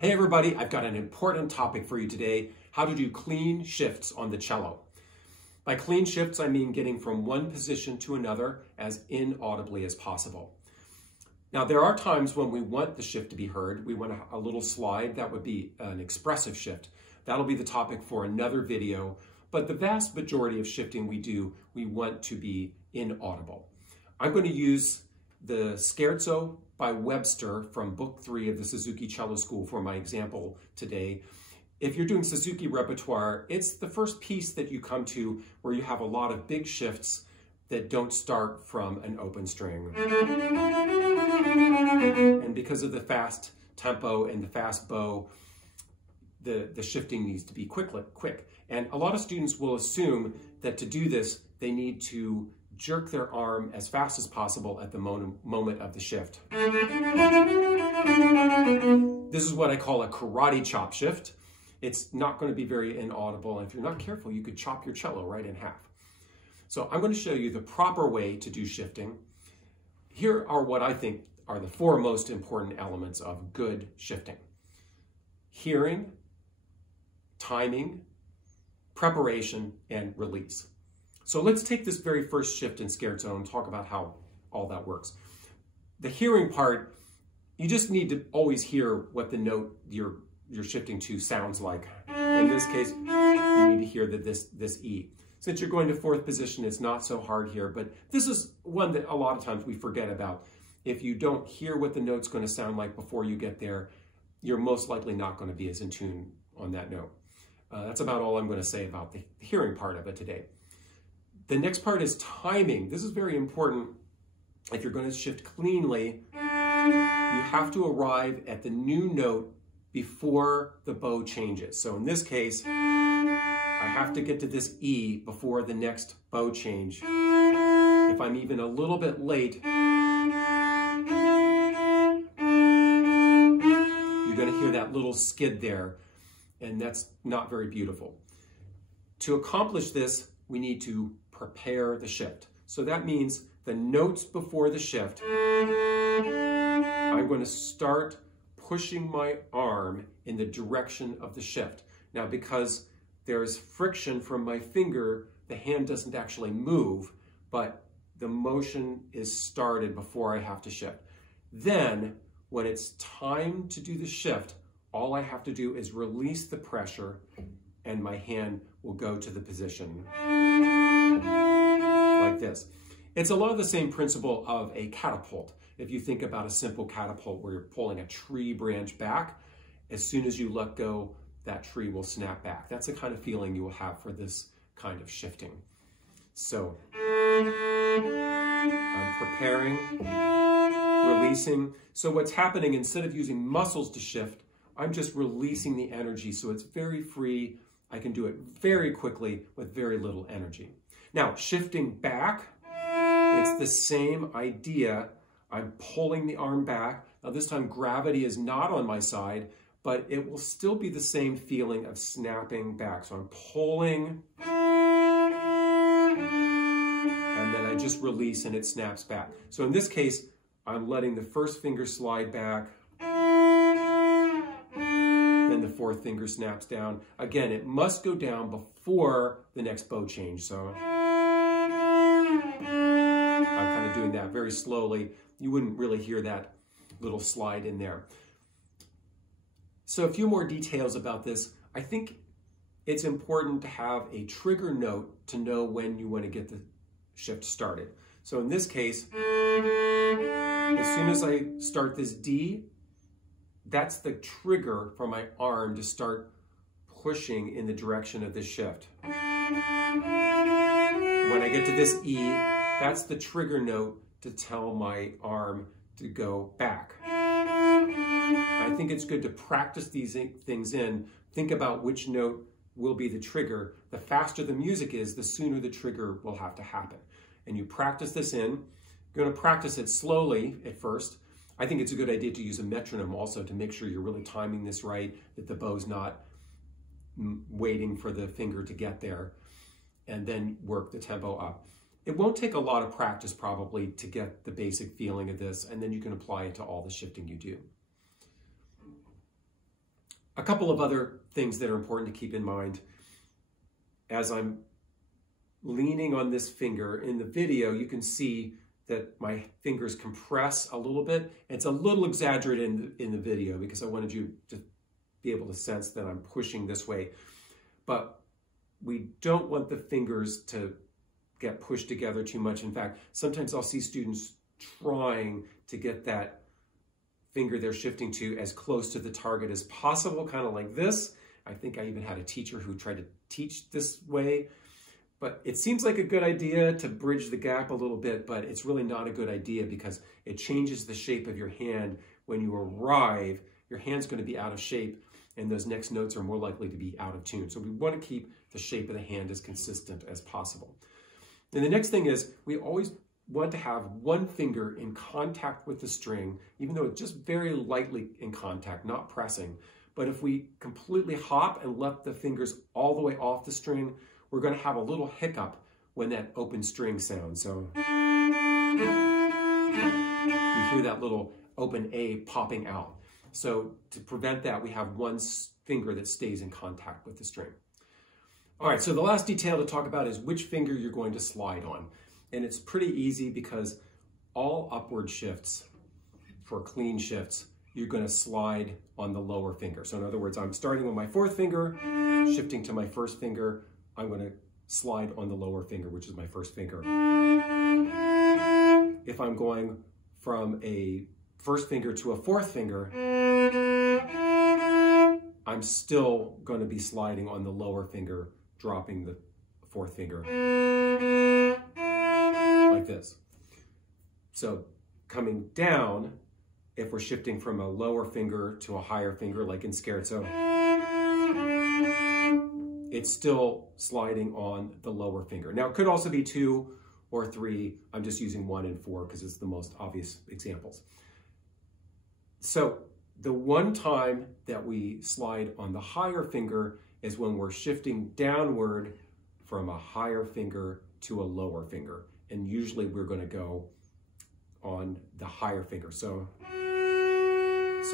Hey everybody, I've got an important topic for you today, how to do clean shifts on the cello. By clean shifts, I mean getting from one position to another as inaudibly as possible. Now, there are times when we want the shift to be heard. We want a little slide. That would be an expressive shift. That'll be the topic for another video, but the vast majority of shifting we do, we want to be inaudible. I'm going to use the Scherzo by Webster from Book 3 of the Suzuki Cello School for my example today. If you're doing Suzuki repertoire, it's the first piece that you come to where you have a lot of big shifts that don't start from an open string. And because of the fast tempo and the fast bow, the shifting needs to be quick. And a lot of students will assume that to do this, they need to jerk their arm as fast as possible at the moment of the shift. This is what I call a karate chop shift. It's not going to be very inaudible, and if you're not careful, you could chop your cello right in half. So I'm going to show you the proper way to do shifting. Here are what I think are the four most important elements of good shifting: hearing, timing, preparation, and release. So let's take this very first shift in Scherzo and talk about how all that works. The hearing part, you just need to always hear what the note you're shifting to sounds like. In this case, you need to hear this E. Since you're going to fourth position, it's not so hard here, but this is one that a lot of times we forget about. If you don't hear what the note's going to sound like before you get there, you're most likely not going to be as in tune on that note. That's about all I'm going to say about the hearing part of it today. The next part is timing. This is very important. If you're going to shift cleanly, you have to arrive at the new note before the bow changes. So in this case, I have to get to this E before the next bow change. If I'm even a little bit late, you're going to hear that little skid there, and that's not very beautiful. To accomplish this, we need to prepare the shift. So that means the notes before the shift, I'm going to start pushing my arm in the direction of the shift. Now, because there's friction from my finger, the hand doesn't actually move, but the motion is started before I have to shift. Then, when it's time to do the shift, all I have to do is release the pressure and my hand will go to the position like this. It's a lot of the same principle of a catapult. If you think about a simple catapult where you're pulling a tree branch back, as soon as you let go, that tree will snap back. That's the kind of feeling you will have for this kind of shifting. So I'm preparing, releasing. So what's happening, instead of using muscles to shift, I'm just releasing the energy so it's very free. I can do it very quickly with very little energy. Now, shifting back, it's the same idea. I'm pulling the arm back. Now this time gravity is not on my side, but it will still be the same feeling of snapping back. So I'm pulling, and then I just release and it snaps back. So in this case, I'm letting the first finger slide back, then the fourth finger snaps down. Again, it must go down before the next bow change. So I'm kind of doing that very slowly. You wouldn't really hear that little slide in there. So a few more details about this. I think it's important to have a trigger note to know when you want to get the shift started. So in this case, as soon as I start this D, that's the trigger for my arm to start pushing in the direction of this shift. When I get to this E, that's the trigger note to tell my arm to go back. I think it's good to practice these things in. Think about which note will be the trigger. The faster the music is, the sooner the trigger will have to happen. And you practice this in. You're going to practice it slowly at first. I think it's a good idea to use a metronome also to make sure you're really timing this right, that the bow's not waiting for the finger to get there, and then work the tempo up. It won't take a lot of practice probably to get the basic feeling of this, and then you can apply it to all the shifting you do. A couple of other things that are important to keep in mind as I'm leaning on this finger. In the video, you can see that my fingers compress a little bit. It's a little exaggerated in the video because I wanted you to be able to sense that I'm pushing this way. But we don't want the fingers to get pushed together too much. In fact, sometimes I'll see students trying to get that finger they're shifting to as close to the target as possible, kind of like this. I think I even had a teacher who tried to teach this way. But it seems like a good idea to bridge the gap a little bit, but it's really not a good idea because it changes the shape of your hand. When you arrive, your hand's going to be out of shape and those next notes are more likely to be out of tune. So we want to keep the shape of the hand as consistent as possible. And the next thing is we always want to have one finger in contact with the string, even though it's just very lightly in contact, not pressing. But if we completely hop and let the fingers all the way off the string, we're going to have a little hiccup when that open string sounds. So you hear that little open A popping out. So to prevent that, we have one finger that stays in contact with the string. All right, so the last detail to talk about is which finger you're going to slide on. And it's pretty easy because all upward shifts for clean shifts, you're going to slide on the lower finger. So in other words, I'm starting with my fourth finger, shifting to my first finger. I'm going to slide on the lower finger, which is my first finger. If I'm going from a first finger to a fourth finger, I'm still going to be sliding on the lower finger, dropping the fourth finger like this. So coming down, if we're shifting from a lower finger to a higher finger, like in scherzo, it's still sliding on the lower finger. Now, it could also be 2 or 3. I'm just using 1 and 4 because it's the most obvious examples. So the one time that we slide on the higher finger is when we're shifting downward from a higher finger to a lower finger. And usually we're going to go on the higher finger. So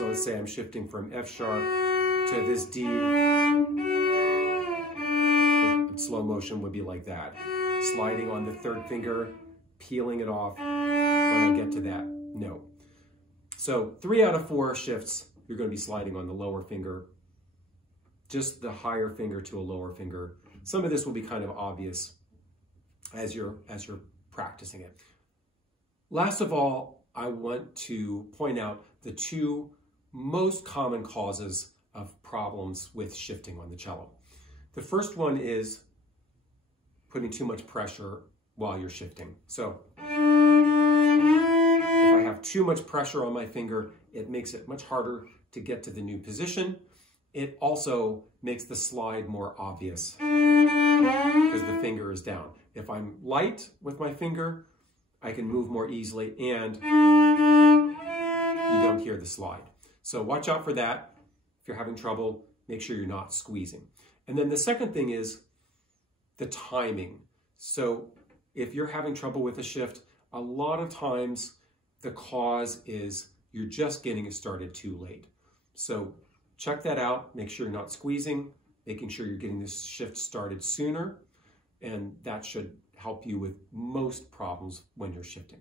let's say I'm shifting from F sharp to this D. Slow motion would be like that. Sliding on the third finger, peeling it off when I get to that note. So 3 out of 4 shifts, you're going to be sliding on the lower finger, just the higher finger to a lower finger. Some of this will be kind of obvious as you're practicing it. Last of all, I want to point out the 2 most common causes of problems with shifting on the cello. The first one is putting too much pressure while you're shifting. So if I have too much pressure on my finger, it makes it much harder to get to the new position. It also makes the slide more obvious because the finger is down. If I'm light with my finger, I can move more easily and you don't hear the slide. So watch out for that. If you're having trouble, make sure you're not squeezing. And then the second thing is the timing. So if you're having trouble with a shift, a lot of times the cause is you're just getting it started too late. So check that out. Make sure you're not squeezing, making sure you're getting this shift started sooner, and that should help you with most problems when you're shifting.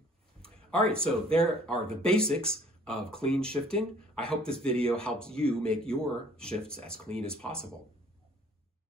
All right, so there are the basics of clean shifting. I hope this video helps you make your shifts as clean as possible.